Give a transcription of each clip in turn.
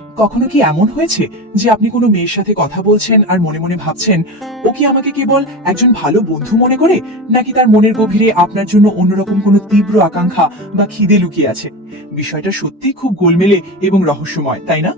কখনো কি এমন হয়েছে যে আপনি কোনো মেয়ের সাথে কথা বলছেন আর মনে মনে ভাবছেন ও কি আমাকে কেবল একজন ভালো বন্ধু মনে করে, নাকি তার মনের গভীরে আপনার জন্য অন্যরকম কোনো তীব্র আকাঙ্ক্ষা বা খিদে লুকিয়ে আছে? বিষয়টা সত্যি খুব গোলমেলে এবং রহস্যময়, তাই না?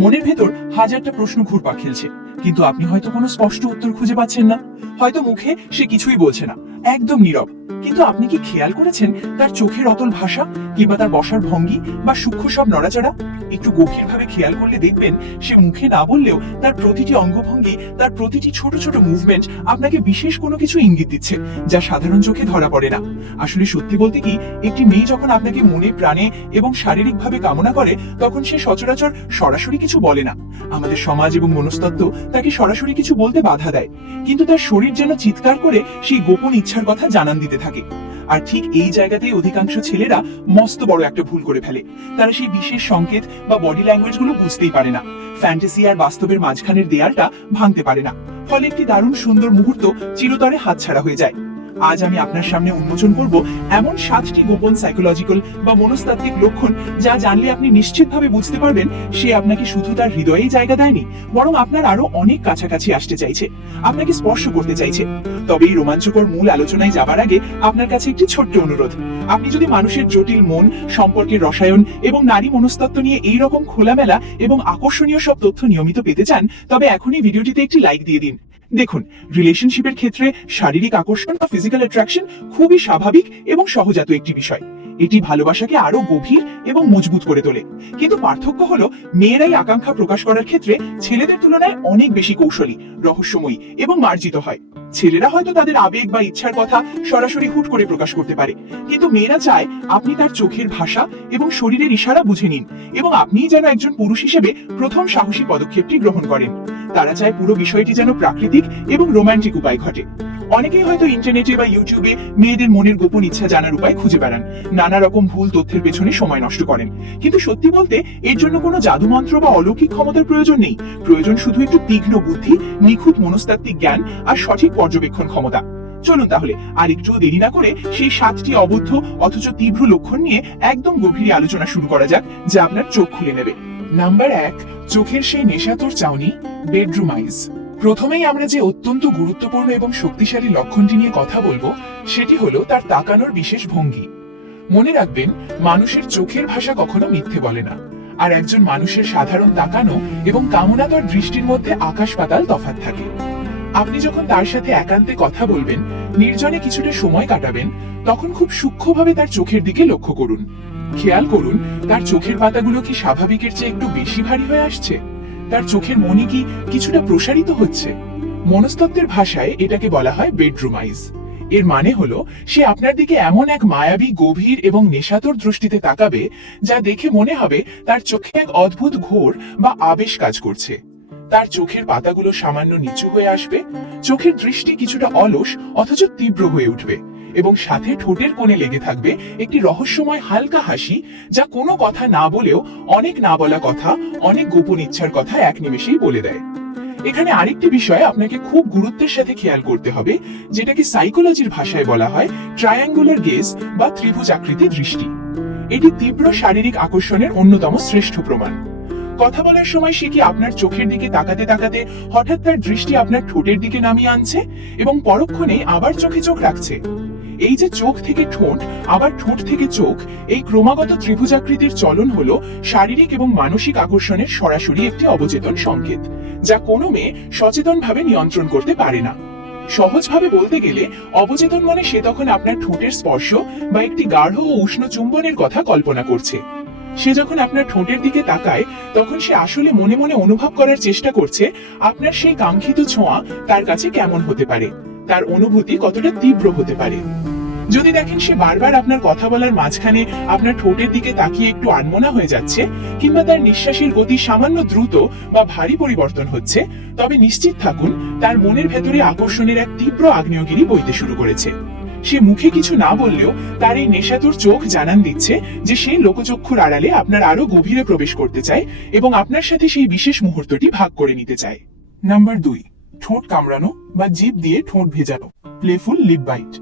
মনের ভেতর হাজারটা প্রশ্ন ঘুরপাক খেলছে, কিন্তু আপনি হয়তো কোনো স্পষ্ট উত্তর খুঁজে পাচ্ছেন না। হয়তো মুখে সে কিছুই বলছে না, একদম নীরব, কিন্তু আপনি কি খেয়াল করেছেন তার চোখের অতল ভাষা, কিংবা তার বসার ভঙ্গি বা সূক্ষ্ম সব নড়াচড়া? একটু গভীরভাবে খেয়াল করলে দেখবেন সে মুখে না বললেও তার প্রতিটি অঙ্গভঙ্গি, তার প্রতিটি ছোট ছোট মুভমেন্ট আপনাকে বিশেষ কোনো কিছু ইঙ্গিত দিচ্ছে, যা সাধারণ চোখে ধরা পড়ে না। আসলে সত্যি বলতে কি, একটি মেয়ে যখন আপনাকে মনে প্রাণে এবং শারীরিকভাবে কামনা করে, তখন সে সচরাচর সরাসরি কিছু বলে না। আমাদের সমাজ এবং মনস্তত্ত্ব তাকে সরাসরি কিছু বলতে বাধা দেয়, কিন্তু তার শরীর যেন চিৎকার করে সেই গোপন ইচ্ছার কথা জানান দিতে থাকে। আর ঠিক এই জায়গাতেই অধিকাংশ ছেলেরা মস্ত বড় একটা ভুল করে ফেলে। তারা সেই বিশেষ সংকেত বা বডি ল্যাঙ্গুয়েজ গুলো বুঝতেই পারে না, ফ্যান্টাসি আর বাস্তবের মাঝখানের দেয়ালটা ভাঙতে পারে না। ফলে একটি দারুণ সুন্দর মুহূর্ত চিরতরে হাতছাড়া হয়ে যায়। আজ আমি আপনার সামনে উন্মোচন করব এমন 7টি গোপন সাইকোলজিক্যাল বা মনস্তাত্ত্বিক লক্ষণ, যা জানলে আপনি নিশ্চিতভাবে বুঝতে পারবেন সে আপনাকে শুধু তার হৃদয়েই জায়গা দেয়নি, বরং আপনার আরো অনেক কাছাকাছি আসতে চাইছে, আপনাকে স্পর্শ করতে চাইছে। তবে এই রোমাঞ্চকর মূল আলোচনায় যাবার আগে আপনার কাছে একটি ছোট্ট অনুরোধ। আপনি যদি মানুষের জটিল মন, সম্পর্কের রসায়ন এবং নারী মনস্তত্ত্ব নিয়ে এইরকম খোলামেলা এবং আকর্ষণীয় সব তথ্য নিয়মিত পেতে চান, তবে এখনই ভিডিওটিতে একটি লাইক দিয়ে দিন। দেখুন, রিলেশনশিপের ক্ষেত্রে শারীরিক আকর্ষণ বা ফিজিক্যাল অ্যাট্রাকশন খুবই স্বাভাবিক এবং সহজাত একটি বিষয়। এটি ভালোবাসাকে আরো গভীর এবং মজবুত করে তোলে। কিন্তু পার্থক্য হলো, মেয়েরাই আকাঙ্ক্ষা প্রকাশ করার ক্ষেত্রে ছেলেদের তুলনায় অনেক বেশি কৌশলী, রহস্যময়ী এবং মার্জিত হয়। ছেলেরা হয়তো তাদের আবেগ বা ইচ্ছার কথা সরাসরি হুট করে প্রকাশ করতে পারে, কিন্তু মেয়েরা চায় আপনি তার চোখের ভাষা এবং শরীরের ইশারা বুঝে নিন, এবং আপনিই যেন একজন পুরুষ হিসেবে প্রথম সাহসী পদক্ষেপটি গ্রহণ করেন। তারা চায় পুরো বিষয়টি যেন প্রাকৃতিক এবং রোমান্টিক উপায় ঘটে। অনেকেই হয়তো ইন্টারনেটে বা ইউটিউবে মেয়েদের মনের গোপন ইচ্ছা জানার উপায় খুঁজে বেড়ান, নানা রকম ভুল তথ্যের পেছনে সময় নষ্ট করেন। কিন্তু সত্যি বলতে, এর জন্য কোনো জাদুমন্ত্র বা অলৌকিক ক্ষমতার প্রয়োজন নেই। প্রয়োজন শুধু একটু তীক্ষ্ণ বুদ্ধি, নিখুঁত মনস্তাত্ত্বিক জ্ঞান আর সঠিক পর্যবেক্ষণ ক্ষমতা। চলুন তাহলে আর একটু দেরি না করে সেই 7টি অবদ্ধ অথচ তীব্র লক্ষণ নিয়ে একদম গভীর আলোচনা শুরু করা যাক, যা আপনার চোখ খুলে নেবে। নাম্বার 1, চোখের সেই নেশাতুর চাউনি, বেডরুম আইজ। প্রথমেই আমরা যে অত্যন্ত গুরুত্বপূর্ণ এবং শক্তিশালী লক্ষণটি নিয়ে কথা বলবো, সেটি হলো তার তাকানোর বিশেষ ভঙ্গি। মনে রাখবেন, মানুষের চোখের ভাষা কখনো মিথ্যে বলে না, আর একজন মানুষের সাধারণ তাকানো এবং কামনাতর দৃষ্টির মধ্যে আকাশ পাতাল তফাৎ থাকে। আপনি যখন তার সাথে একান্তে কথা বলবেন, নির্জনে কিছুটা সময় কাটাবেন, তখন খুব সূক্ষ্মভাবে তার চোখের দিকে লক্ষ্য করুন। খেয়াল করুন, তার চোখের পাতাগুলো কি স্বাভাবিকের চেয়ে একটু বেশি ভারী হয়ে আসছে? তার চোখের মনি কি কিছুটা প্রসারিত হচ্ছে? মনস্তত্ত্বের ভাষায় এটাকে বলা হয় বেডরুম আইজ। এর মানে হলো, সে আপনার দিকে এমন এক মায়াবী, গভীর এবং নেশাতুর দৃষ্টিতে তাকাবে, যা দেখে মনে হবে তার চোখে এক অদ্ভুত ঘোর বা আবেশ কাজ করছে। তার চোখের পাতাগুলো সামান্য নিচু হয়ে আসবে, চোখের দৃষ্টি কিছুটা অলস অথচ তীব্র হয়ে উঠবে, এবং সাথে ঠোঁটের কোণে লেগে থাকবে একটি রহস্যময় হালকা হাসি, যা কোনো কথা না বলেও অনেক না বলা কথা, অনেক গোপন ইচ্ছার কথা এক নিমেষেই বলে দেয়। এখানে আরেকটি বিষয় আপনাকে খুব গুরুত্বের সাথে খেয়াল করতে হবে, যেটাকে সাইকোলজির ভাষায় বলা হয় ট্রায়াঙ্গুলার গেজ বা ত্রিভুজ আকৃতি দৃষ্টি। এটি তীব্র শারীরিক আকর্ষণের অন্যতম শ্রেষ্ঠ প্রমাণ। কথা বলার সময় সে কি আপনার চোখের দিকে তাকাতে তাকাতে হঠাৎ তার দৃষ্টি আপনার ঠোঁটের দিকে নামিয়ে আনছে এবং পরক্ষণে আবার চোখে চোখ রাখছে? এই যে চোখ থেকে ঠোঁট, আবার ঠোঁট থেকে চোখ, এই ক্রমাগত ত্রিভুজাকৃতির চলন হলো শারীরিক এবং মানসিক আকর্ষণের সরাসরি একটি অবচেতন সংকেত, যা কোনো মেয়ে সচেতনভাবে নিয়ন্ত্রণ করতে পারে না। সহজভাবে বলতে গেলে, অবচেতন মনে সে তখন আপনার ঠোঁটের স্পর্শ বা একটি গাঢ় ও উষ্ণ চুম্বনের কথা কল্পনা করছে। সে যখন আপনার ঠোঁটের দিকে তাকায়, তখন সে আসলে মনে মনে অনুভব করার চেষ্টা করছে আপনার সেই কাঙ্ক্ষিত ছোঁয়া তার কাছে কেমন হতে পারে, তার অনুভূতি কতটা তীব্র হতে পারে। যদি দেখেন সে বারবার আপনার কথা বলার মাঝখানে আপনার ঠোঁটের দিকে তাকিয়ে একটু আনমনা হয়ে যাচ্ছে, কিংবা তার নিঃশ্বাসের গতি সামান্য দ্রুত বা ভারী পরিবর্তন হচ্ছে, তবে নিশ্চিত থাকুন তার মনের ভেতরে আকর্ষণের এক তীব্র আগ্নেয়গিরি বইতে শুরু করেছে। সে মুখে কিছু না বললেও তার এই নেশাতুর চোখ জানান দিচ্ছে যে সে লোকচক্ষুর আড়ালে আপনার আরো গভীরে প্রবেশ করতে চায় এবং আপনার সাথে সেই বিশেষ মুহূর্তটি ভাগ করে নিতে চায়। নাম্বার 2, ঠোঁট কামড়ানো বা জিভ দিয়ে ঠোঁট ভেজানো, প্লেফুল লিপ বাইট।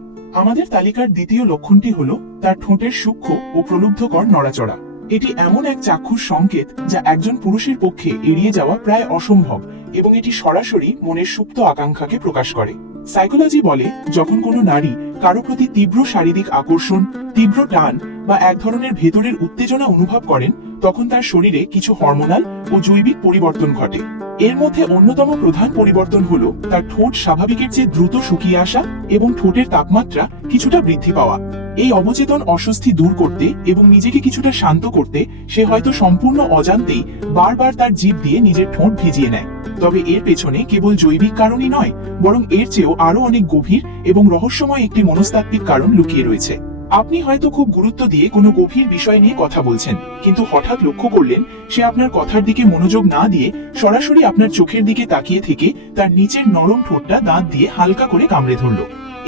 আমাদের তালিকার দ্বিতীয় লক্ষণটি হলো তার ঠোঁটের সূক্ষ্ম ও প্রলুব্ধকর নড়াচড়া। এটি এমন এক চাক্ষুষ সংকেত যা একজন পুরুষের পক্ষে এড়িয়ে যাওয়া প্রায় অসম্ভব, এবং এটি সরাসরি মনের সুপ্ত আকাঙ্ক্ষাকে প্রকাশ করে। সাইকোলজি বলে, যখন কোনো নারী কারো প্রতি তীব্র শারীরিক আকর্ষণ, তীব্র টান বা এক ধরনের ভেতরের উত্তেজনা অনুভব করেন, তখন তার শরীরে কিছু হরমোনাল ও জৈবিক পরিবর্তন ঘটে। এর মধ্যে অন্যতম প্রধান পরিবর্তন হলো তার ঠোঁট স্বাভাবিকের চেয়ে দ্রুত শুকিয়ে আসা এবং ঠোঁটের তাপমাত্রা কিছুটা বৃদ্ধি পাওয়া। এই অবচেতন অস্বস্তি দূর করতে এবং নিজেকে কিছুটা শান্ত করতে সে হয়তো সম্পূর্ণ অজান্তেই বারবার তার জিভ দিয়ে নিজের ঠোঁট ভিজিয়ে নেয়। তবে এর পেছনে কেবল জৈবিক কারণই নয়, বরং এর চেয়েও আরো অনেক গভীর এবং রহস্যময় একটি মনস্তাত্ত্বিক কারণ লুকিয়ে রয়েছে। আপনি হয়তো খুব গুরুত্ব দিয়ে কোনো গভীর বিষয় নিয়ে কথা বলছেন, কিন্তু হঠাৎ লক্ষ্য করলেন সে আপনার কথার দিকে মনোযোগ না দিয়ে সরাসরি আপনার চোখের দিকে তাকিয়ে থেকে তার নিচের নরম ঠোঁটটা দাঁত দিয়ে হালকা করে কামড়ে ধরল।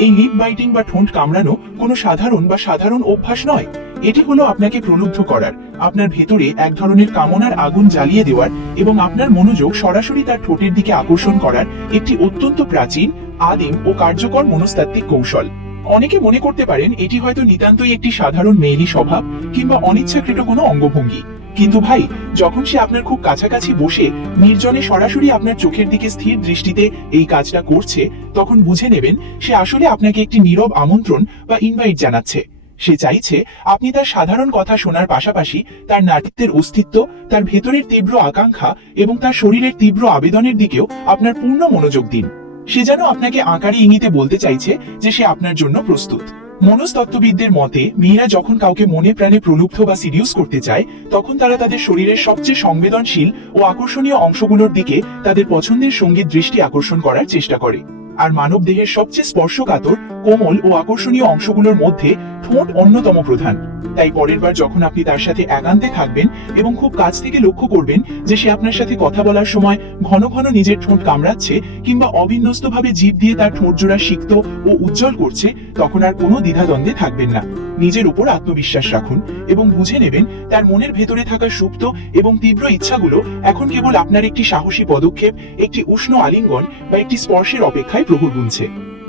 এই লিপ বাইটিং বা ঠোঁট কামড়ানো কোনো সাধারণ অভ্যাস নয়। এটি হলো আপনাকে প্রলুব্ধ করার, আপনার ভেতরে এক ধরনের কামনার আগুন জ্বালিয়ে দেওয়ার এবং আপনার মনোযোগ সরাসরি তার ঠোঁটের দিকে আকর্ষণ করার একটি অত্যন্ত প্রাচীন, আদিম ও কার্যকর মনস্তাত্ত্বিক কৌশল। অনেকে মনে করতে পারেন এটি হয়তো নিতান্তই একটি সাধারণ মেয়েলি স্বভাব কিংবা অনিচ্ছাকৃত কোনো অঙ্গভঙ্গি, কিন্তু ভাই, যখন সে আপনার খুব কাছাকাছি বসে নির্জনে সরাসরি আপনার চোখের দিকে স্থির দৃষ্টিতে এই কাজটা করছে, তখন বুঝে নেবেন সে আসলে আপনাকে একটি নীরব আমন্ত্রণ বা ইনভাইট জানাচ্ছে। সে চাইছে আপনি তার সাধারণ কথা শোনার পাশাপাশি তার নারীত্বের অস্তিত্ব, তার ভেতরের তীব্র আকাঙ্ক্ষা এবং তার শরীরের তীব্র আবেদনের দিকেও আপনার পূর্ণ মনোযোগ দিন। সে যেন আপনাকে আকারে ইঙ্গিতে বলতে চাইছে যে সে আপনার জন্য প্রস্তুত। মনস্তত্ত্ববিদদের মতে, মেয়েরা যখন কাউকে মনে প্রাণে প্রলুব্ধ বা সিডিউস করতে চায়, তখন তারা তাদের শরীরের সবচেয়ে সংবেদনশীল ও আকর্ষণীয় অংশগুলোর দিকে তাদের পছন্দের সঙ্গীত দৃষ্টি আকর্ষণ করার চেষ্টা করে। আর মানব দেহের সবচেয়ে স্পর্শকাতর, কোমল ও আকর্ষণীয় অংশগুলোর মধ্যে ঠোঁট অন্যতম প্রধান। তাই পরের বার যখন আপনি তার সাথে একান্তে থাকবেন এবং খুব কাছ থেকে লক্ষ্য করবেন যে সে আপনার সাথে কথা বলার সময় ঘন ঘন নিজের ঠোঁট কামড়াচ্ছে কিংবা অবিন্যস্তভাবে জিভ দিয়ে তার ঠোঁট জোড়া সিক্ত ও উজ্জ্বল করছে, তখন আর কোনো দ্বিধাদ্বন্দ্বে থাকবেন না। নিজের উপর আত্মবিশ্বাস রাখুন এবং বুঝে নেবেন তার মনের ভেতরে থাকা সুপ্ত এবং তীব্র ইচ্ছাগুলো এখন কেবল আপনার একটি সাহসী পদক্ষেপ, একটি উষ্ণ আলিঙ্গন বা একটি স্পর্শের অপেক্ষায় প্রহর গুনছে।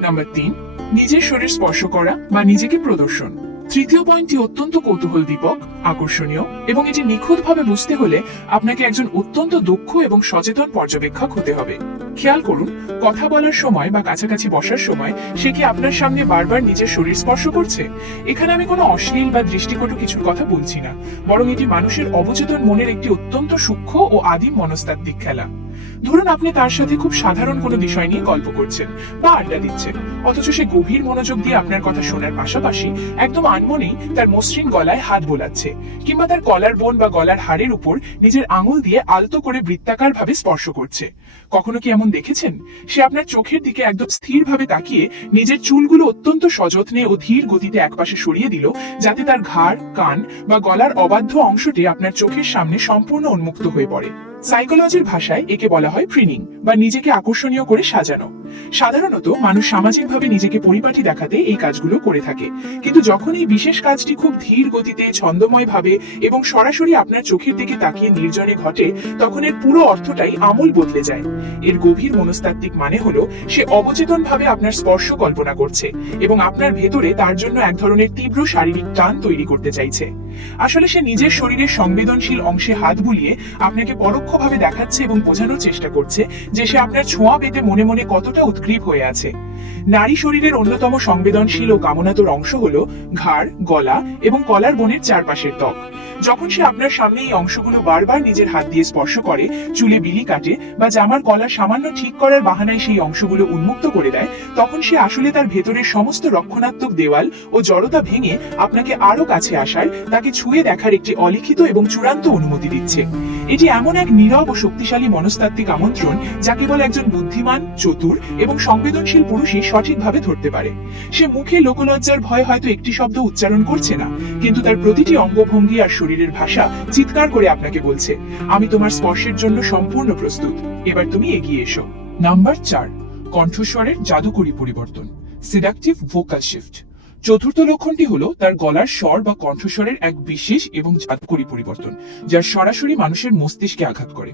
নাম্বার 3, নিজের শরীর স্পর্শ করা বা নিজেকে প্রদর্শন। তৃতীয় পয়েন্টটি অত্যন্ত কৌতূহলদীপক, আকর্ষণীয়, এবং এটি নিখুঁতভাবে বুঝতে হলে আপনাকে একজন অত্যন্ত দক্ষ এবং সচেতন পর্যবেক্ষক হতে হবে। খেয়াল করুন, কথা বলার সময় বা কাছাকাছি বসার সময় সে কি আপনার সামনে বারবার নিজের শরীর স্পর্শ করছে। এখানে আমি কোনো অশ্লীল বা দৃষ্টিকটু কিছুর কথা বলছি না, বরং এটি মানুষের অবচেতন মনের একটি অত্যন্ত সূক্ষ্ম ও আদিম মনস্তাত্ত্বিক খেলা। ধরুন আপনি তার সাথে খুব সাধারণ কোনো বিষয় নিয়ে গল্প করছেন বা আড্ডা দিচ্ছেন, অথচ সে গভীর মনোযোগ দিয়ে আপনার কথা শোনার পাশাপাশি একদম আনমনেই তার মসৃণ গলায় হাত বোলাচ্ছে, কিংবা তার কলার বোন বা গলার হাড়ের উপর নিজের আঙুল দিয়ে আলতো করে বৃত্তাকার ভাবে স্পর্শ করছে। কখনো কি এমন দেখেছেন সে আপনার চোখের দিকে একদম স্থিরভাবে তাকিয়ে নিজের চুলগুলো অত্যন্ত সযত্নে ও ধীর গতিতে একপাশে সরিয়ে দিল, যাতে তার ঘাড়, কান বা গলার অবাধ্য অংশটি আপনার চোখের সামনে সম্পূর্ণ উন্মুক্ত হয়ে পড়ে। সাইকোলজির ভাষায় একে বলা হয় প্রিনিং বা নিজেকে আকর্ষণীয় করে সাজানো। সাধারণত মানুষ সামাজিকভাবে নিজেকে পরিপাটি দেখাতে এই কাজগুলো করে থাকে, কিন্তু যখন এই বিশেষ কাজটি খুব ধীর গতিতে, ছন্দময় ভাবে এবং সরাসরি আপনার চোখের দিকে তাকিয়ে নির্জনে ঘটে, তখন এর পুরো অর্থটাই আমূল বদলে যায়। এর গভীর মনস্তাত্ত্বিক মানে হলো সে অবচেতন ভাবে আপনার স্পর্শ কল্পনা করছে এবং আপনার ভেতরে তার জন্য এক ধরনের তীব্র শারীরিক টান তৈরি করতে চাইছে। আসলে সে নিজের শরীরের সংবেদনশীল অংশে হাত বুলিয়ে আপনাকে পরোক্ষভাবে দেখাচ্ছে এবং বোঝানোর চেষ্টা করছে যে সে আপনার ছোঁয়া পেতে মনে মনে কতটা উদ্গ্রীব হয়ে আছে। নারী শরীরের অন্যতম সংবেদনশীল ও কামনাতুর অংশ হলো ঘাড়, গলা এবং কলার বোনের চারপাশের ত্বক। যখন সে আপনার সামনে এই অংশগুলো বারবার নিজের হাত দিয়ে স্পর্শ করে, চুলে বিলি কাটে বা জামার কলা সামান্য ঠিক করার বাহানায় সেই অংশগুলো উন্মুক্ত করে দেয়, তখন সে আসলে তার ভেতরের সমস্ত রক্ষণাত্মক দেওয়াল ও জড়তা ভেঙে আপনাকে আরো কাছে আসার, তাকে ছুঁয়ে দেখার একটি অলিখিত এবং চূড়ান্ত অনুমতি দিচ্ছে। এটি এমন এক নীরব ও শক্তিশালী মনস্তাত্ত্বিক আমন্ত্রণ যা কেবল একজন বুদ্ধিমান, চতুর এবং সংবেদনশীল পুরুষই সঠিকভাবে ধরতে পারে। সে মুখে লোকলজ্জার ভয় হয়তো একটি শব্দ উচ্চারণ করছে না, কিন্তু তার প্রতিটি অঙ্গভঙ্গি আর শরীরের ভাষা চিৎকার করে আপনাকে বলছে, আমি তোমার স্পর্শের জন্য সম্পূর্ণ প্রস্তুত, এবার তুমি এগিয়ে এসো। নাম্বার 4, কণ্ঠস্বরের জাদুকরী পরিবর্তন, সিডাকটিভ ভোকাল শিফট। চতুর্থ লক্ষণটি হলো তার গলার স্বর বা কণ্ঠস্বরের এক বিশেষ এবং জাদুকরী পরিবর্তন, যা সরাসরি মানুষের মস্তিষ্কে আঘাত করে।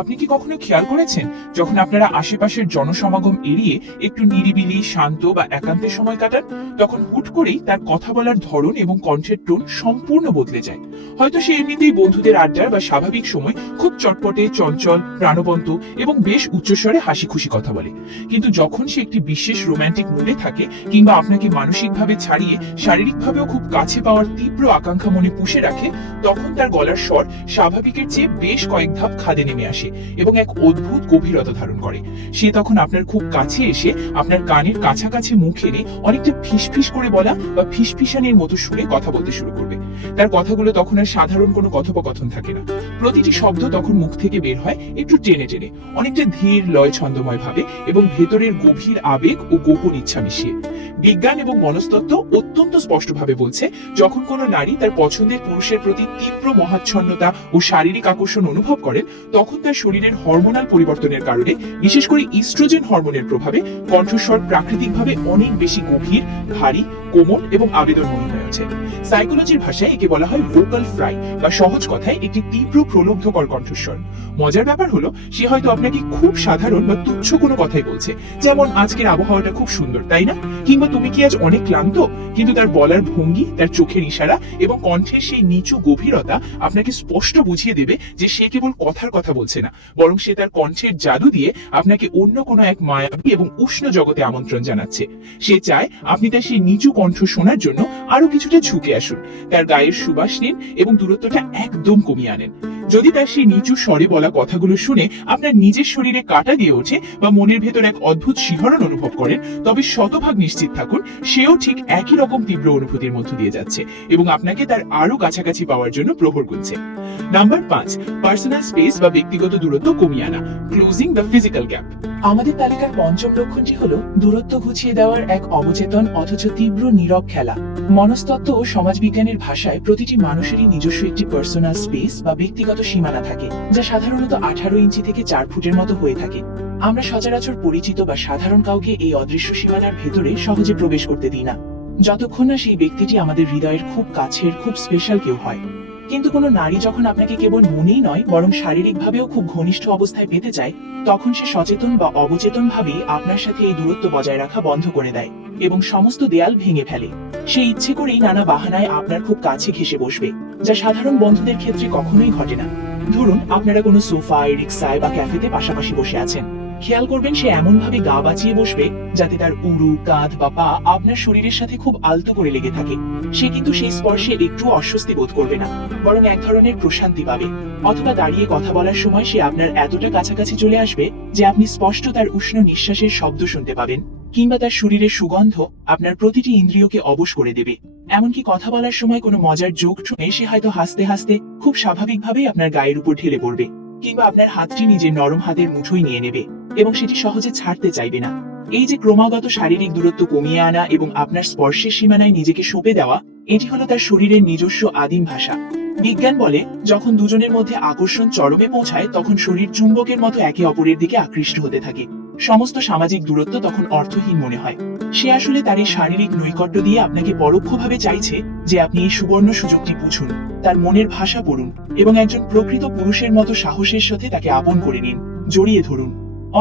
আপনি কি কখনো খেয়াল করেছেন যখন আপনারা আশেপাশের জনসমাগম এড়িয়ে একটু নিরিবিলি, শান্ত বা একান্তে সময় কাটান, তখন হুট করেই তার কথা বলার ধরন এবং কণ্ঠের টোন সম্পূর্ণ বদলে যায়? হয়তো সে এমনিতেই বন্ধুদের আড্ডার বা স্বাভাবিক সময় খুব চটপটে, চঞ্চল, প্রাণবন্ত এবং বেশ উচ্চস্বরে হাসি খুশি কথা বলে, কিন্তু যখন সে একটি বিশেষ রোমান্টিক মুডে থাকে কিংবা আপনাকে মানসিকভাবে ছাড়িয়ে শারীরিকভাবেও খুব কাছে পাওয়ার তীব্র আকাঙ্ক্ষা মনে পুষে রাখে, তখন তার গলার স্বর স্বাভাবিকের চেয়ে বেশ কয়েক ধাপ খাদে নেমে আসে এবং এক অদ্ভুত গভীরতা ধারণ করে। সে তখন আপনার খুব কাছে এসে আপনার কানের কাছাকাছি মুখ এনে অনেকটা ফিসফিস করে বলা বা ফিসফিসানির মতো সুরে কথা বলতে শুরু করবে। তার কথাগুলো তখন আর সাধারণ কোনো কথোপকথন থাকে না। প্রতিটি শব্দ তখন মুখ থেকে বের হয় একটু টেনে টেনে, অনেকটা ধীর, লয় ছন্দময় ভাবে এবং ভেতরের গভীর আবেগ ও গোপন ইচ্ছা মিশিয়ে। বিজ্ঞান এবং মনস্তত্ত্ব অত্যন্ত স্পষ্টভাবে বলছে, যখন কোনো নারী তার পছন্দের পুরুষের প্রতি তীব্র মহাচ্ছন্নতা ও শারীরিক আকর্ষণ অনুভব করেন, তখন তার শরীরের হরমোনাল পরিবর্তনের কারণে, বিশেষ করে ইস্ট্রোজেন হরমোনের প্রভাবে, কণ্ঠস্বর প্রাকৃতিকভাবে অনেক বেশি গভীর, ভারী, কোমল এবং আবেদনময়ী হয়ে আছে। সাইকোলজির ভাষায় একে বলা হয় ভোকাল ফ্রাই, বা সহজ কথায় একটি তীব্র প্রলুব্ধকর কণ্ঠস্বর। মজার ব্যাপার হলো, সে হয়তো আপনাকে খুব সাধারণ বা তুচ্ছ কোনো কথাই বলছে, যেমন আজকের আবহাওয়াটা খুব সুন্দর, তাই না? কিংবা তুমি কি আজ অনেক ক্লান্ত? কিন্তু তার বলার ভঙ্গি, তার চোখের ইশারা এবং কণ্ঠের সেই নিচু গভীরতা আপনাকে স্পষ্ট বুঝিয়ে দেবে যে সে কেবল কথার কথা বলছে না, বরং সে তার কণ্ঠের জাদু দিয়ে আপনাকে অন্য কোনো এক মায়াবী এবং উষ্ণ জগতে আমন্ত্রণ জানাচ্ছে। সে চায় আপনি তার সেই নিচু কণ্ঠ শোনার জন্য আরো কিছুটা ঝুঁকে আসুন, তার গায়ের সুবাস নিন এবং দূরত্বটা একদম কমিয়ে আনেন। যদি তার সেই নিচু স্বরে বলা কথাগুলো শুনে আপনার নিজের শরীরে কাঁটা দিয়ে ওঠে বা মনের ভেতর এক অদ্ভুত শিহরণ অনুভব করেন, তবে শতভাগ নিশ্চিত থাকুন সেও ঠিক একই রকম তীব্র অনুভূতির মধ্য দিয়ে যাচ্ছে এবং আপনাকে তার আরো কাছাকাছি পাওয়ার জন্য প্রহর গুনছে। নাম্বার 5, পার্সোনাল স্পেস বা ব্যক্তিগত দূরত্ব কমিয়ে আনা, ক্লোজিং দ্য ফিজিক্যাল গ্যাপ। আমাদের তালিকার পঞ্চম লক্ষণটি হলো দূরত্ব ঘুচিয়ে দেওয়ার এক অবচেতন অথচ তীব্র নীরব খেলা। মনস্তত্ত্ব ও সমাজবিজ্ঞানের ভাষায় প্রতিটি মানুষেরই নিজস্ব একটি পার্সোনাল স্পেস বা ব্যক্তিগত সীমানা থাকে, যা সাধারণত 18 ইঞ্চি থেকে 4 ফুটের মতো হয়ে থাকে। আমরা সচরাচর পরিচিত বা সাধারণ কাউকে এই অদৃশ্য সীমানার ভেতরে সহজে প্রবেশ করতে দিই না, যতক্ষণ না সেই ব্যক্তিটি আমাদের হৃদয়ের খুব কাছের, খুব স্পেশাল কেউ হয়। কিন্তু কোনো নারী যখন আপনাকে কেবল মনেই নয় বরং শারীরিকভাবেও খুব ঘনিষ্ঠ অবস্থায় পেতে চায়, তখন সে সচেতন বা অবচেতন ভাবেই আপনার সাথে এই দূরত্ব বজায় রাখা বন্ধ করে দেয় এবং সমস্ত দেয়াল ভেঙে ফেলে। সে ইচ্ছে করেই নানা বাহানায় আপনার খুব কাছে ঘেঁষে বসবে, যা সাধারণ বন্ধুদের ক্ষেত্রে কখনোই ঘটে না। ধরুন আপনারা কোনো সোফায়, রিক্সায় বা ক্যাফেতে পাশাপাশি বসে আছেন। খেয়াল করবেন সে এমন ভাবে গা বাঁচিয়ে বসবে যাতে তার উরু, কাঁধ বা পা আপনার শরীরের সাথে খুব আলতো করে লেগে থাকে। সে কিন্তু সেই স্পর্শে একটু অস্বস্তি বোধ করবে না, বরং এক ধরনের প্রশান্তি পাবে। অথবা দাঁড়িয়ে কথা বলার সময় সে আপনার এতটা কাছাকাছি চলে আসবে যে আপনি স্পষ্ট তার উষ্ণ নিঃশ্বাসের শব্দ শুনতে পাবেন, কিংবা তার শরীরের সুগন্ধ আপনার প্রতিটি ইন্দ্রিয়কে অবশ করে দেবে। এমনকি কথা বলার সময় কোনো মজার জোক শুনে সে হয়তো হাসতে হাসতে খুব স্বাভাবিকভাবেই আপনার গায়ের উপর ঢেলে পড়বে, কিংবা আপনার হাতটি নিজের নরম হাতের মুঠোয় নিয়ে নেবে এবং সেটি সহজে ছাড়তে চাইবে না। এই যে ক্রমাগত শারীরিক দূরত্ব কমিয়ে আনা এবং আপনার স্পর্শের সীমানায় নিজেকে সঁপে দেওয়া, এটি হলো তার শরীরের নিজস্ব আদিম ভাষা। বিজ্ঞান বলে, যখন দুজনের মধ্যে আকর্ষণ চরমে পৌঁছায় তখন শরীর চুম্বকের মতো একে অপরের দিকে আকৃষ্ট হতে থাকে। সমস্ত সামাজিক দূরত্ব তখন অর্থহীন মনে হয়। সে আসলে তার এই শারীরিক নৈকট্য দিয়ে আপনাকে পরোক্ষভাবে চাইছে যে আপনি এই সুবর্ণ সুযোগটি বুঝুন, তার মনের ভাষা পড়ুন এবং একজন প্রকৃত পুরুষের মতো সাহসের সাথে তাকে আপন করে নিন, জড়িয়ে ধরুন।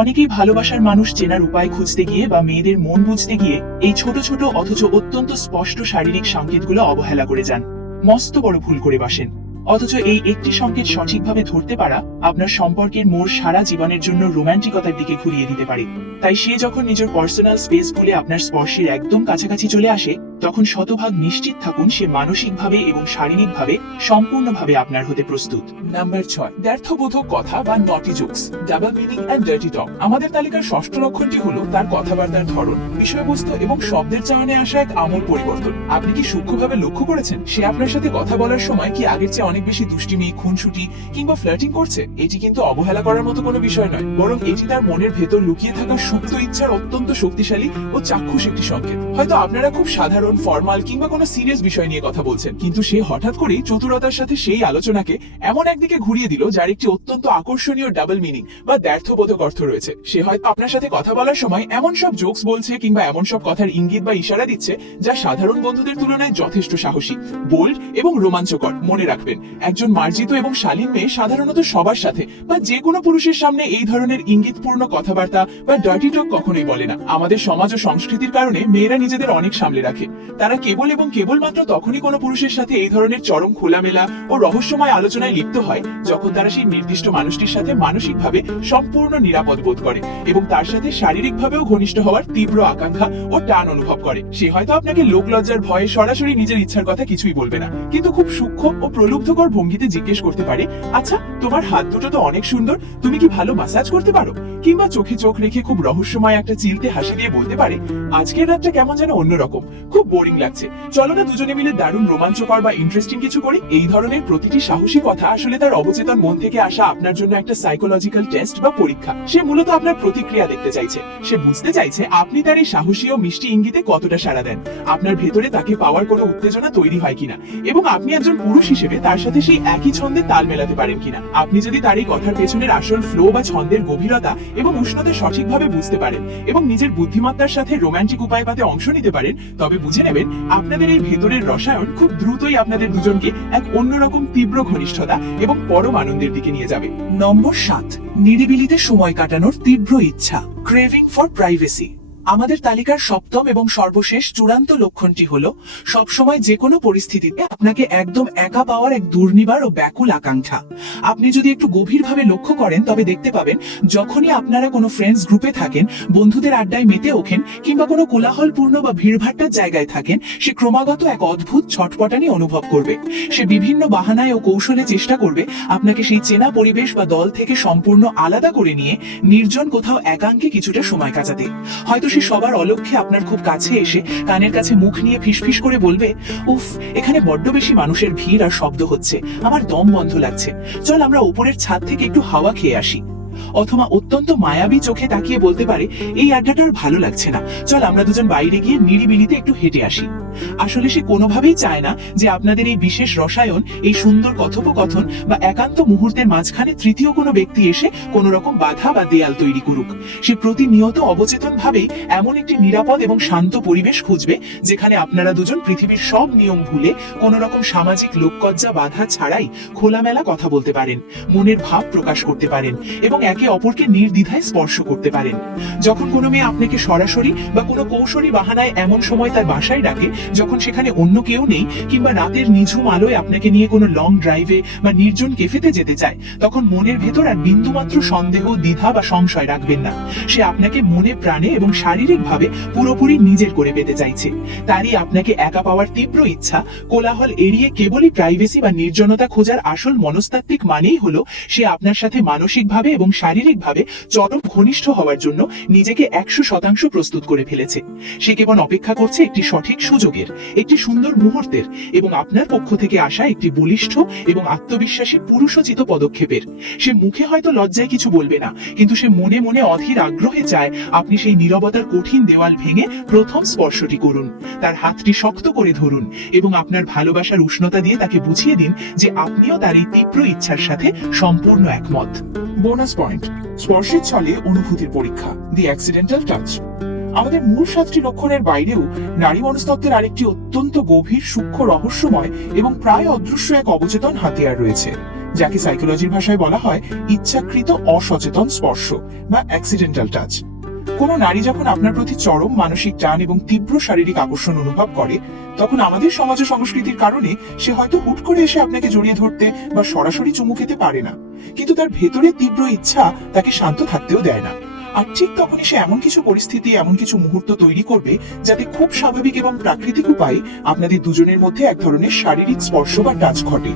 অনেকেই ভালোবাসার মানুষ চেনার উপায় খুঁজতে গিয়ে বা মেয়েদের মন বুঝতে গিয়ে এই ছোট ছোট অথচ অত্যন্ত স্পষ্ট শারীরিক সংকেতগুলো অবহেলা করে যান, মস্ত বড় ভুল করে বসেন। অথচ এই একটি সংকেত সঠিকভাবে ধরতে পারা আপনার সম্পর্কের মোড় সারা জীবনের জন্য রোমান্টিকতার দিকে ঘুরিয়ে দিতে পারে। তাই সে যখন নিজের পার্সোনাল স্পেস ভুলে আপনার স্পর্শের একদম কাছাকাছি চলে আসে, তখন শতভাগ নিশ্চিত থাকুন সে মানসিকভাবে এবং শারীরিকভাবে সম্পূর্ণভাবে আপনার হতে প্রস্তুত। নাম্বার 6, ব্যর্থবোধক কথা বা naughty jokes, double meaning and dirty talk. আমাদের তালিকার ষষ্ঠ লক্ষণটি হলো তার কথাবার্তার ধরন, বিষয়বস্তু এবং শব্দের চায়নে আসা এক আমূল পরিবর্তন। আপনি কি সূক্ষ্মভাবে লক্ষ্য করেছেন সে আপনার সাথে কথা বলার সময় কি আগের চেয়ে অনেক বেশি দুষ্টিমি, খুনসুটি কিংবা ফ্লার্টিং করছে? এটি কিন্তু অবহেলা করার মতো কোনো বিষয় নয়, বরং এটি তার মনের ভেতর লুকিয়ে থাকা সুপ্ত ইচ্ছার অত্যন্ত শক্তিশালী ও চাক্ষুষ একটি সংকেত। হয়তো আপনারা খুব সাধারণ সাধারণ ফর্মাল কিংবা কোনো সিরিয়াস বিষয় নিয়ে কথা বলছেন, কিন্তু সে হঠাৎ করেই চতুরতার সাথে সেই আলোচনাকে এমন একদিকে ঘুরিয়ে দিল যার একটি অত্যন্ত আকর্ষণীয় ডাবল মিনিং বা দ্ব্যর্থবোধক অর্থ রয়েছে। সে হয়তো আপনার সাথে কথা বলার সময় এমন সব জোকস বলছে কিংবা এমন সব কথার ইঙ্গিত বা ইশারা দিচ্ছে যা সাধারণ বন্ধুদের তুলনায় যথেষ্ট সাহসী, বোল্ড এবং রোমাঞ্চকর। মনে রাখবেন, একজন মার্জিত এবং শালীন মেয়ে সাধারণত সবার সাথে বা যে কোনো পুরুষের সামনে এই ধরনের ইঙ্গিতপূর্ণ কথাবার্তা বা ডার্টি টক কখনোই বলে না। আমাদের সমাজ ও সংস্কৃতির কারণে মেয়েরা নিজেদের অনেক সামলে রাখে। তারা কেবল এবং কেবলমাত্র তখনই কোনো পুরুষের সাথে এই ধরনের চরম খোলামেলা ও রহস্যময় আলোচনায় লিপ্ত হয় যখন তারা সেই নির্দিষ্ট মানুষটির সাথে মানসিকভাবে সম্পূর্ণ নিরাপদ বোধ করে এবং তার সাথে শারীরিকভাবেও ঘনিষ্ঠ হওয়ার তীব্র আকাঙ্ক্ষা ও টান অনুভব করে। সে হয়তো আপনাকে লোক লজ্জার ভয়ে সরাসরি নিজের ইচ্ছার কথা কিছুই বলবে না, কিন্তু খুব সূক্ষ্ম ও প্রলুব্ধকর ভঙ্গিতে জিজ্ঞেস করতে পারে, আচ্ছা তোমার হাত দুটো তো অনেক সুন্দর, তুমি কি ভালো মাসাজ করতে পারো? কিংবা চোখে চোখ রেখে খুব রহস্যময় একটা চিলতে হাসি দিয়ে বলতে পারে, আজকের রাতটা কেমন যেন অন্যরকম, খুব বোরিং লাগছে, চলো না দুজনে মিলে দারুণ রোমাঞ্চকর বা ইন্টারেস্টিং কিছু করি। এই ধরনের প্রতিটি সাহসী কথা আসলে তার অবচেতন মন থেকে আসা আপনার জন্য একটা সাইকোলজিক্যাল টেস্ট বা পরীক্ষা। সে মূলত আপনার প্রতিক্রিয়া দেখতে চাইছে। সে বুঝতে চাইছে আপনি তার এই সাহসী ও মিষ্টি ইঙ্গিতে কতটা সাড়া দেন, আপনার ভেতরে তাকে পাওয়ার কোনো উত্তেজনা তৈরি হয় কিনা, এবং আপনি একজন পুরুষ হিসেবে তার সাথে সেই একই ছন্দে তাল মেলাতে পারেন কিনা। আপনি যদি তার এই কথার পেছনের আসল ফ্লো বা ছন্দের গভীরতা এবং উষ্ণতা সঠিকভাবে বুঝতে পারেন এবং নিজের বুদ্ধিমত্তার সাথে রোমান্টিক উপায় পাতে অংশ নিতে পারেন, তবে বুঝে নেবেন আপনাদের এই ভেতরের রসায়ন খুব দ্রুতই আপনাদের দুজনকে এক অন্যরকম তীব্র ঘনিষ্ঠতা এবং পরম আনন্দের দিকে নিয়ে যাবে। নম্বর 7, নিরিবিলিতে সময় কাটানোর তীব্র ইচ্ছা, ক্রেভিং ফর প্রাইভেসি। আমাদের তালিকার সপ্তম এবং সর্বশেষ চূড়ান্ত লক্ষণটি হলো সবসময় যে কোনো পরিস্থিতিতে আপনাকে একদম একা পাওয়ার এক দুর্নিবার ও ব্যাকুল আকাঙ্ক্ষা। আপনি যদি একটু গভীরভাবে লক্ষ্য করেন তবে দেখতে পাবেন যখনই আপনারা কোনো ফ্রেন্ডস গ্রুপে থাকেন, বন্ধুদের আড্ডায় মেতে ওঠেন কিংবা কোনো কোলাহলপূর্ণ বা ভিড়ভাট্টার জায়গায় থাকেন, সে ক্রমাগত এক অদ্ভুত ছটপটানি অনুভব করবে। সে বিভিন্ন বাহানায় ও কৌশলে চেষ্টা করবে আপনাকে সেই চেনা পরিবেশ বা দল থেকে সম্পূর্ণ আলাদা করে নিয়ে নির্জন কোথাও একান্তে কিছুটা সময় কাটাতে। হয়তো সে সবার অলক্ষ্যে আপনার খুব কাছে এসে কানের কাছে মুখ নিয়ে ফিসফিস করে বলবে, উফ, এখানে বড্ড বেশি মানুষের ভিড় আর শব্দ হচ্ছে, আমার দম বন্ধ লাগছে, চল আমরা উপরের ছাদ থেকে একটু হাওয়া খেয়ে আসি। অথবা অত্যন্ত মায়াবী চোখে তাকিয়ে বলতে পারে, এই আড্ডাটা আর ভালো লাগছে না, চল আমরা দুজন বাইরে গিয়ে নিরিবিলিতে একটু হেঁটে আসি। আসলে সে কোনোভাবেই চায় না যে আপনাদের এই বিশেষ রসায়ন, এই সুন্দর কথোপকথন বা একান্ত মুহূর্তের মাঝখানে তৃতীয় কোনো ব্যক্তি এসে কোনো রকম বাধা বা দেয়াল তৈরি করুক। সে প্রতিনিয়ত অবচেতন ভাবে এমন একটি নিরাপদ এবং শান্ত পরিবেশ খুঁজবে যেখানে আপনারা দুজন পৃথিবীর সব নিয়ম ভুলে কোনো রকম সামাজিক লোকলজ্জা বাধা ছাড়াই খোলামেলা কথা বলতে পারেন, মনের ভাব প্রকাশ করতে পারেন এবং একে অপরকে নির্দ্বিধায় স্পর্শ করতে পারেন। যখন কোনো মেয়ে আপনাকে সরাসরি বা কোনো কৌশলী বাহানায় এমন সময় তার বাসায় ডাকে যখন সেখানে অন্য কেউ নেই, কিংবা রাতের নিঝুম আলোয় আপনাকে নিয়ে কোনো লং ড্রাইভে বা নির্জন কেফেতে যেতে চায়, তখন মনের ভেতর আর বিন্দুমাত্র সন্দেহ, দ্বিধা বা সংশয় রাখবেন না। সে আপনাকে মনে প্রাণে এবং শারীরিকভাবে পুরোপুরি নিজের করে পেতে চাইছে। তারই আপনাকে একা পাওয়ার তীব্র ইচ্ছা, কোলাহল এড়িয়ে কেবলই প্রাইভেসি বা নির্জনতা খোঁজার আসল মনস্তাত্ত্বিক মানেই হলো সে আপনার সাথে মানসিকভাবে এবং শারীরিকভাবে চরম ঘনিষ্ঠ হওয়ার জন্য নিজেকে 100% প্রস্তুত করে ফেলেছে। সে কেবল অপেক্ষা করছে একটি সঠিক সুযোগের, একটি সুন্দর মুহূর্তের এবং আপনার পক্ষ থেকে আসা একটি বলিষ্ঠ এবং আত্মবিশ্বাসী পুরুষোচিত পদক্ষেপের। সে মুখে হয়তো লজ্জায় কিছু বলবে না, কিন্তু সে মনে মনে অধীর আগ্রহে চায় আপনি সেই নীরবতার কঠিন দেওয়াল ভেঙে প্রথম স্পর্শটি করুন, তার হাতটি শক্ত করে ধরুন এবং আপনার ভালোবাসার উষ্ণতা দিয়ে তাকে বুঝিয়ে দিন যে আপনিও তার এই তীব্র ইচ্ছার সাথে সম্পূর্ণ একমত। বোনাস পয়েন্ট, স্পর্শের ছলে অনুভূতির পরীক্ষা, দি অ্যাক্সিডেন্টাল টাচ। আমাদের মূল 7টি লক্ষণের বাইরেও নারী মনস্তত্ত্বের আরেকটি অত্যন্ত গভীর, সূক্ষ্ম, রহস্যময় এবং প্রায় অদৃশ্য এক অবচেতন হাতিয়ার রয়েছে, যাকে সাইকোলজির ভাষায় বলা হয় ইচ্ছাকৃত অসচেতন স্পর্শ বা অ্যাক্সিডেন্টাল টাচ। কোনো নারী যখন আপনার প্রতি চরম মানসিক টান এবং তীব্র শারীরিক আকর্ষণ অনুভব করে, তখন আমাদের সমাজ ও সংস্কৃতির কারণে সে হয়তো হুট করে এসে আপনাকে জড়িয়ে ধরতে বা সরাসরি চুমু খেতে পারে না, কিন্তু তার ভেতরে তীব্র ইচ্ছা তাকে শান্ত থাকতেও দেয় না। আর ঠিক তখনই সে এমন কিছু পরিস্থিতি, এমন কিছু মুহূর্ত তৈরি করবে যাতে খুব স্বাভাবিক এবং প্রাকৃতিক উপায়ে আপনাদের দুজনের মধ্যে এক ধরনের শারীরিক স্পর্শ বা টাচ ঘটে।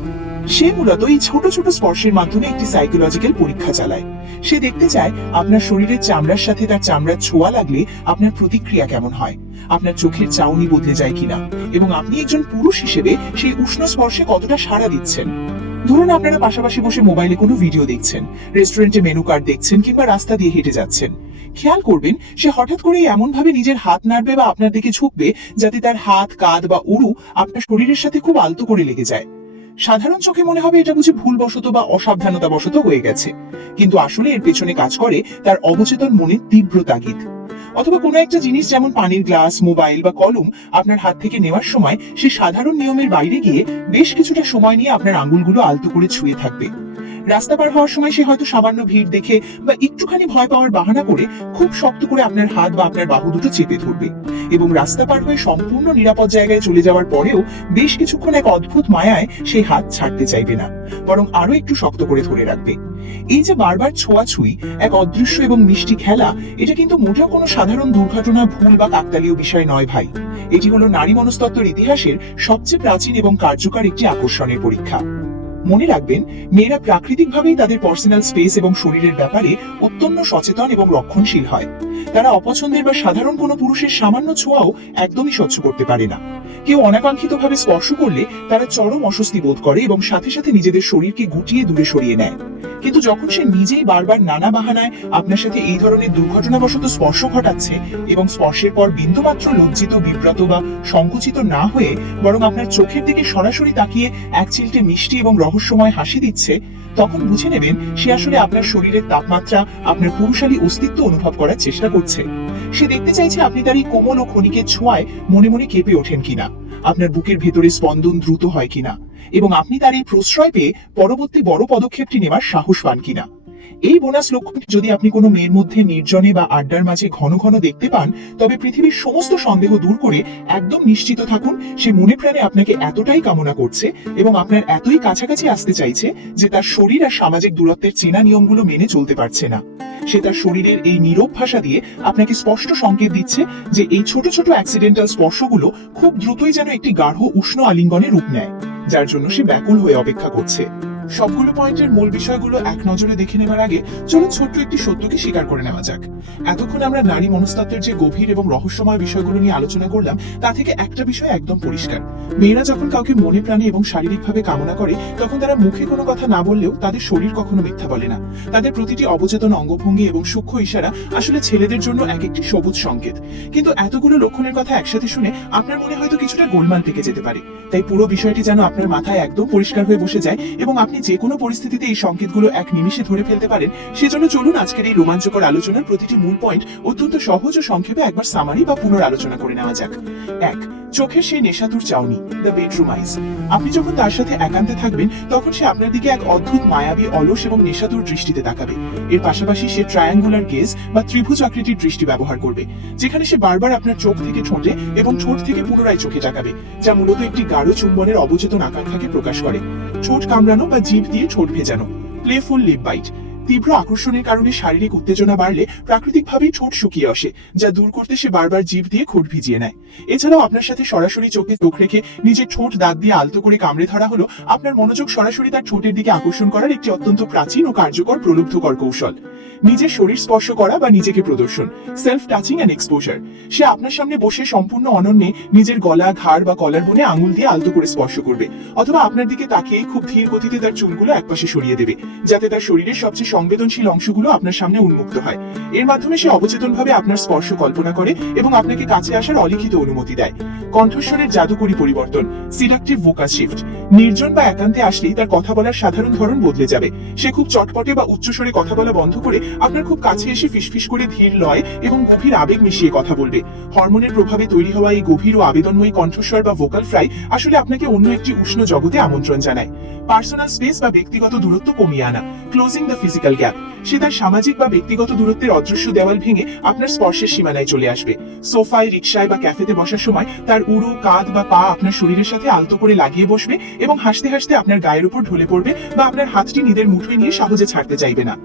সে মূলত এই ছোট ছোট স্পর্শের মাধ্যমে একটি সাইকোলজিক্যাল পরীক্ষা চালায়। সে দেখতে চায় আপনার শরীরের চামড়ার সাথে তার চামড়ার ছোঁয়া লাগলে আপনার প্রতিক্রিয়া কেমন হয়, আপনার চোখের চাউনি বদলে যায় কিনা, এবং আপনি একজন পুরুষ হিসেবে সেই উষ্ণ স্পর্শে কতটা সাড়া দিচ্ছেন। ধরুন আপনারা পাশাপাশি বসে মোবাইলে কোনো ভিডিও দেখছেন, রেস্টুরেন্টে মেনু কার্ড দেখছেন কিংবা রাস্তা দিয়ে হেঁটে যাচ্ছেন। খেয়াল করবেন সে হঠাৎ করে এমন ভাবে নিজের হাত নাড়বে বা আপনার দিকে ঝুঁকবে যাতে তার হাত, কাঁধ বা উরু আপনার শরীরের সাথে খুব আলতো করে লেগে যায়। সাধারণ চোখে মনে হবে এটা বুঝি ভুলবশত বা অসাবধানতাবশত হয়ে গেছে, কিন্তু আসলে এর পেছনে কাজ করে তার অবচেতন মনের তীব্র তাগিদ। অথবা কোনো একটা জিনিস যেমন পানির গ্লাস, মোবাইল বা কলম আপনার হাত থেকে নেওয়ার সময় সে সাধারণ নিয়মের বাইরে গিয়ে বেশ কিছুটা সময় নিয়ে আপনার আঙ্গুলগুলো আলতো করে ছুঁয়ে থাকবে। রাস্তা পার হওয়ার সময় সে হয়তো সামান্য ভিড় দেখে বা একটুখানি ভয় পাওয়ার বাহানা করে খুব শক্ত করে আপনার হাত বা আপনার বাহু দুটো চেপে ধরবে, এবং রাস্তা পার হয়ে সম্পূর্ণ নিরাপদ জায়গায় চলে যাওয়ার পরেও বেশ কিছুক্ষণ এক অদ্ভুত মায়ায় সেই হাত ছাড়তে চাইবে না, বরং আরো একটু শক্ত করে ধরে রাখবে। এই যে বারবার ছোঁয়াছুঁই, এক অদৃশ্য এবং মিষ্টি খেলা, এটা কিন্তু মোটেও কোনো সাধারণ দুর্ঘটনা, ভুল বা কাকতালীয় বিষয় নয় ভাই। এটি হলো নারী মনস্তত্ত্বের ইতিহাসের সবচেয়ে প্রাচীন এবং কার্যকর একটি আকর্ষণের পরীক্ষা। মনে রাখবেন, মেয়েরা প্রাকৃতিকভাবেই তাদের পার্সোনাল স্পেস এবং শরীরের ব্যাপারে অত্যন্ত সচেতন এবং রক্ষণশীল হয়। তারা অপছন্দের বা সাধারণ কোনো পুরুষের সামান্য ছোঁয়াও একদমই সহ্য করতে পারে না। কেউ অনাকাঙ্ক্ষিতভাবে স্পর্শ করলে তারা চরম অস্বস্তি বোধ করে এবং সাথে সাথে নিজেদের শরীরকে গুটিয়ে দূরে সরিয়ে নেয়। কিন্তু যখন সে নিজেই বারবার নানা বাহানায় আপনার সাথে এই ধরনের দুর্ঘটনাবশত স্পর্শ ঘটাচ্ছে এবং স্পর্শের পর বিন্দুমাত্র লজ্জিত, বিব্রত বা সংকুচিত না হয়ে বরং আপনার চোখের দিকে সরাসরি তাকিয়ে এক চিলটে মিষ্টি এবং রহস্যময় হাসি দিচ্ছে, তখন বুঝে নেবেন সে আসলে আপনার শরীরের তাপমাত্রা, আপনার পুরুষালী অস্তিত্ব অনুভব করার চেষ্টা করছে। সে দেখতে চাইছে আপনি তার এই কোমল ও ক্ষণিকের ছোঁয়ায় মনে মনে কেঁপে ওঠেন কিনা, আপনার বুকের ভেতরে স্পন্দন দ্রুত হয় কিনা, এবং আপনি তার এই প্রশ্রয় পেয়ে পরবর্তী বড় পদক্ষেপটি নেবার সাহস পান কিনা। এই বোনাস লক্ষণটি যদি আপনি কোনো মেয়ের মধ্যে নির্জনে বা আড্ডার মাঝে ঘন ঘন দেখতে পান, তবে পৃথিবীর সমস্ত সন্দেহ দূর করে একদম নিশ্চিত থাকুন সে মনে প্রাণে আপনাকে এতটাই কামনা করছে এবং আপনার এতই কাছাকাছি আসতে চাইছে যে তার শরীর আর সামাজিক দূরত্বের চেনা নিয়মগুলো মেনে চলতে পারছে না। সে তার শরীরের এই নীরব ভাষা দিয়ে আপনাকে স্পষ্ট সংকেত দিচ্ছে যে এই ছোট ছোট অ্যাক্সিডেন্টাল স্পর্শগুলো খুব দ্রুতই যেন একটি গাঢ় উষ্ণ আলিঙ্গনে রূপ নেয়, যার জন্য সে ব্যাকুল হয়ে অপেক্ষা করছে। সবগুলো পয়েন্টের মূল বিষয়গুলো এক নজরে দেখে নেবার আগে চলুন ছোট্ট একটি সত্যকে স্বীকার করে নেওয়া যাক। এতক্ষণ আমরা নারী মনস্তত্ত্বের যে গভীর এবং রহস্যময় বিষয়গুলো নিয়ে আলোচনা করলাম, তা থেকে একটা বিষয় একদম পরিষ্কার। মেয়েরা যখন কাউকে মনে প্রাণে এবং শারীরিকভাবে কামনা করে, তখন তারা মুখে কোনো কথা না বললেও তাদের শরীর কখনো মিথ্যা বলে না। তাদের প্রতিটি অবচেতন অঙ্গভঙ্গি এবং সূক্ষ্ম ইশারা আসলে ছেলেদের জন্য এক একটি সবুজ সংকেত। কিন্তু এতগুলো লক্ষণের কথা একসাথে শুনে আপনার মনে হয়তো কিছুটা গোলমাল থেকে যেতে পারে। তাই পুরো বিষয়টি যেন আপনার মাথায় একদম পরিষ্কার হয়ে বসে যায় এবং আপনি যে কোনো পরিস্থিতিতে এই সংকেতগুলো এক নিমিষে ধরে ফেলতে পারেন, সেজন্য চলুন আজকের এই রোমাঞ্চকর আলোচনার প্রতিটি মূল পয়েন্ট অত্যন্ত সহজ ও সংক্ষেপে একবার সামারি বা পুনরালোচনা করে নেওয়া যাক। 1. চোখের সেই নেশাতুর চাউনি, দ্য বেডরুম আইজ। আপনি যখন তার সাথে একান্তে থাকবেন, তখন সে আপনার দিকে এক অদ্ভুত মায়াবী, অলস এবং নেশাতুর দৃষ্টিতে তাকাবে। এর পাশাপাশি সে ট্রায়াঙ্গুলার গেজ বা ত্রিভুজ আকৃতির দৃষ্টি ব্যবহার করবে, যেখানে সে বারবার আপনার চোখ থেকে ঠোঁটে এবং ঠোঁট থেকে পুনরায় চোখে তাকাবে, যা মূলত একটি গাঢ় চুম্বনের অবচেতন আকাঙ্ক্ষাকে প্রকাশ করে। ঠোঁট কামড়ানো বা জিভ দিয়ে ঠোঁট ভেজানো, প্লেফুল লিপ বাইট। তীব্র আকর্ষণের কারণে শারীরিক উত্তেজনা বাড়লে প্রাকৃতিকভাবেই ঠোঁট শুকিয়ে আসে, যা দূর করতে সে বারবার জিভ দিয়ে ঠোঁট ভিজিয়ে নেয়। এছাড়াও আপনার সাথে সরাসরি চোখে চোখ রেখে নিজের ঠোঁট দাঁত দিয়ে আলতো করে কামড়ে ধরা হলো আপনার মনোযোগ সরাসরি তার ঠোঁটের দিকে আকর্ষণ করার একটি অত্যন্ত প্রাচীন ও কার্যকর প্রলুব্ধকর কৌশল। নিজের শরীর স্পর্শ করা বা নিজেকে প্রদর্শন, সেলফ টাচিং এন্ড এক্সপোজার। সে আপনার সামনে বসে সম্পূর্ণ অনন্যে নিজের গলা, ঘাড় বা কলার বনে আঙুল দিয়ে আলতো করে স্পর্শ করবে, অথবা আপনার দিকে তাকিয়ে খুব ধীর গতিতে তার চুলগুলো একপাশে সরিয়ে দেবে, যাতে তার শরীরের সবচেয়ে সংবেদনশীল অংশগুলো আপনার সামনে উন্মুক্ত হয়। এর মাধ্যমে সে অবচেতনভাবে আপনার স্পর্শ কল্পনা করে এবং আপনাকে কাছে আসার অলিখিত অনুমতি দেয়। কণ্ঠস্বরের জাদুকরী পরিবর্তন, সিডাকটিভ ভোকাল শিফট। নির্জন বা একান্তে আসলেই তার কথা বলার সাধারণ ধরন বদলে যাবে। সে খুব চটপটে বা উচ্চস্বরে কথা বলা বন্ধ করে আপনার খুব কাছে এসে ফিসফিস করে ধীর লয় এবং গভীর আবেগ মিশিয়ে কথা বলবে। হরমোনের প্রভাবে তৈরি হওয়া এই গভীর ও আবেদনময়ী কণ্ঠস্বর বা ভোকাল ফ্রাই আসলে আপনাকে অন্য একটি উষ্ণ জগতে আমন্ত্রণ জানায়। পার্সোনাল স্পেস বা ব্যক্তিগত দূরত্ব কমিয়ে আনা, ক্লোজিং দ্য ফিজিক্যাল গ্যাপ। সে তার সামাজিক বা ব্যক্তিগত দূরত্বের অদৃশ্য দেওয়াল ভেঙে আপনার স্পর্শের সীমানায় চলে আসবে। সোফায়, রিকশায় বা ক্যাফেতে বসার সময় তার উরু, কাঁধ বা পা আপনার শরীরের সাথে আলতো করে লাগিয়ে বসবে এবং হাসতে হাসতে আপনার গায়ের উপর ঢলে পড়বে বা আপনার হাতটি নিজের মুঠোয় নিয়ে সহজে ছাড়তে চাইবে না।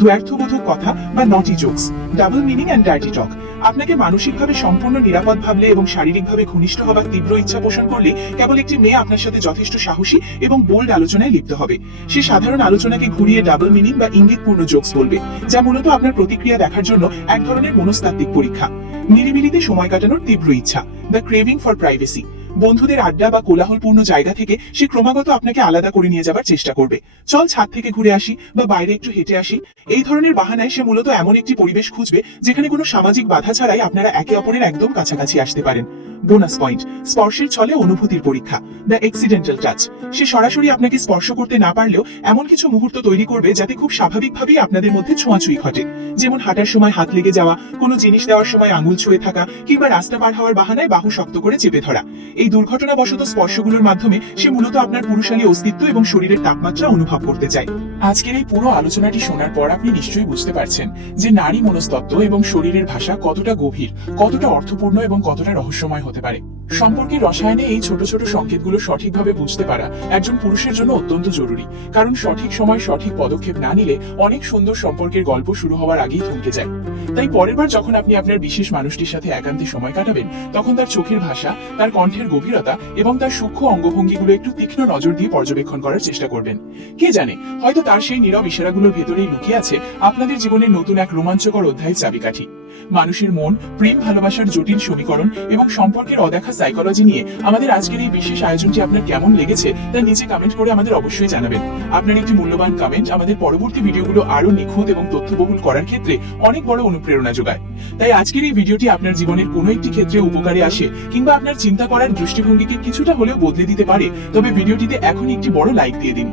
দ্ব্যর্থবোধক কথা বা naughty jokes, double meaning and dirty talk. আপনাকে মানসিকভাবে সম্পূর্ণ নিরাপদ ভাবলে এবং শারীরিকভাবে ঘনিষ্ঠ হবার তীব্র ইচ্ছা পোষণ করলে কেবল একটি মেয়ে আপনার সাথে যথেষ্ট সাহসী এবং বোল্ড আলোচনায় লিপ্ত হবে। সে সাধারণ আলোচনাকে ঘুরিয়ে ডাবল মিনিং বা ইঙ্গিতপূর্ণ জোকস বলবে, যা মূলত আপনার প্রতিক্রিয়া দেখার জন্য এক ধরনের মনস্তাত্ত্বিক পরীক্ষা। নিরিবিলিতে সময় কাটানোর তীব্র ইচ্ছা, দ্য ক্রেভিং ফর প্রাইভেসি। বন্ধুদের আড্ডা বা কোলাহলপূর্ণ জায়গা থেকে সে ক্রমাগত আপনাকে আলাদা করে নিয়ে যাবার চেষ্টা করবে। চল ছাদ থেকে ঘুরে আসি বা বাইরে একটু হেঁটে আসি। এই ধরনের বাহানায় সে মূলত এমন একটি পরিবেশ খুঁজবে যেখানে কোনো সামাজিক বাধা ছাড়াই আপনারা একে অপরের একদম কাছাকাছি আসতে পারেন। বোনাস পয়েন্ট, স্পর্শের ছলে অনুভূতির পরীক্ষা, দ্য এক্সিডেন্টাল টাচ। সে সরাসরি আপনাকে স্পর্শ করতে না পারলেও এমন কিছু মুহূর্ত তৈরি করবে যাতে খুব স্বাভাবিকভাবেই আপনাদের মধ্যে ছোঁয়াছুঁই ঘটে। যেমন হাঁটার সময় হাত লেগে যাওয়া, কোনো জিনিস দেওয়ার সময় আঙুল ছুঁয়ে থাকা, কিংবা রাস্তা পার হওয়ার বাহানায় বাহু শক্ত করে চেপে ধরা। এই দুর্ঘটনাবশত স্পর্শগুলোর মাধ্যমে সে মূলত আপনার পুরুষালী অস্তিত্ব এবং শরীরের তাপমাত্রা অনুভব করতে চায়। আজকের এই পুরো আলোচনাটি শোনার পর আপনি নিশ্চয়ই বুঝতে পারছেন যে নারী মনস্তত্ত্ব এবং শরীরের ভাষা কতটা গভীর, কতটা অর্থপূর্ণ এবং কতটা রহস্যময় হতে পারে। সম্পর্কের রসায়নে এই ছোট ছোট সংকেতগুলো সঠিকভাবে বুঝতে পারা একজন পুরুষের জন্য অত্যন্ত জরুরি, কারণ সঠিক সময় সঠিক পদক্ষেপ না নিলে অনেক সুন্দর সম্পর্কের গল্প শুরু হওয়ার আগেই থমকে যায়। তাই পরের বার যখন আপনি আপনার বিশেষ মানুষটির সাথে একান্তে সময় কাটাবেন, তখন তার চোখের ভাষা, তার কণ্ঠের গভীরতা এবং তার সূক্ষ্ম অঙ্গভঙ্গিগুলো একটু তীক্ষ্ণ নজর দিয়ে পর্যবেক্ষণ করার চেষ্টা করবেন। কে জানে, হয়তো তার সেই নীরব ইশারাগুলোর ভেতরেই লুকিয়ে আছে আপনাদের জীবনের নতুন এক রোমাঞ্চকর অধ্যায়ের চাবিকাঠি। মানুষের মন, প্রেম ভালোবাসার জটিল সমীকরণ এবং সম্পর্কের অদেখা সাইকোলজি নিয়ে আমাদের আজকের এই বিশেষ আয়োজনটি আপনার কেমন লেগেছে তা নিচে কমেন্ট করে আমাদের অবশ্যই জানাবেন। আপনার একটি মূল্যবান কমেন্ট আমাদের পরবর্তী ভিডিওগুলো আরো নিখুঁত এবং তথ্যবহুল করার ক্ষেত্রে অনেক বড় অনুপ্রেরণা যোগায়। তাই আজকের এই ভিডিওটি আপনার জীবনের কোনো একটি ক্ষেত্রে উপকারে আসে কিংবা আপনার চিন্তা করার দৃষ্টিভঙ্গিকে কিছুটা হলেও বদলে দিতে পারে, তবে ভিডিওটিতে এখনই একটি বড় লাইক দিয়ে দিন।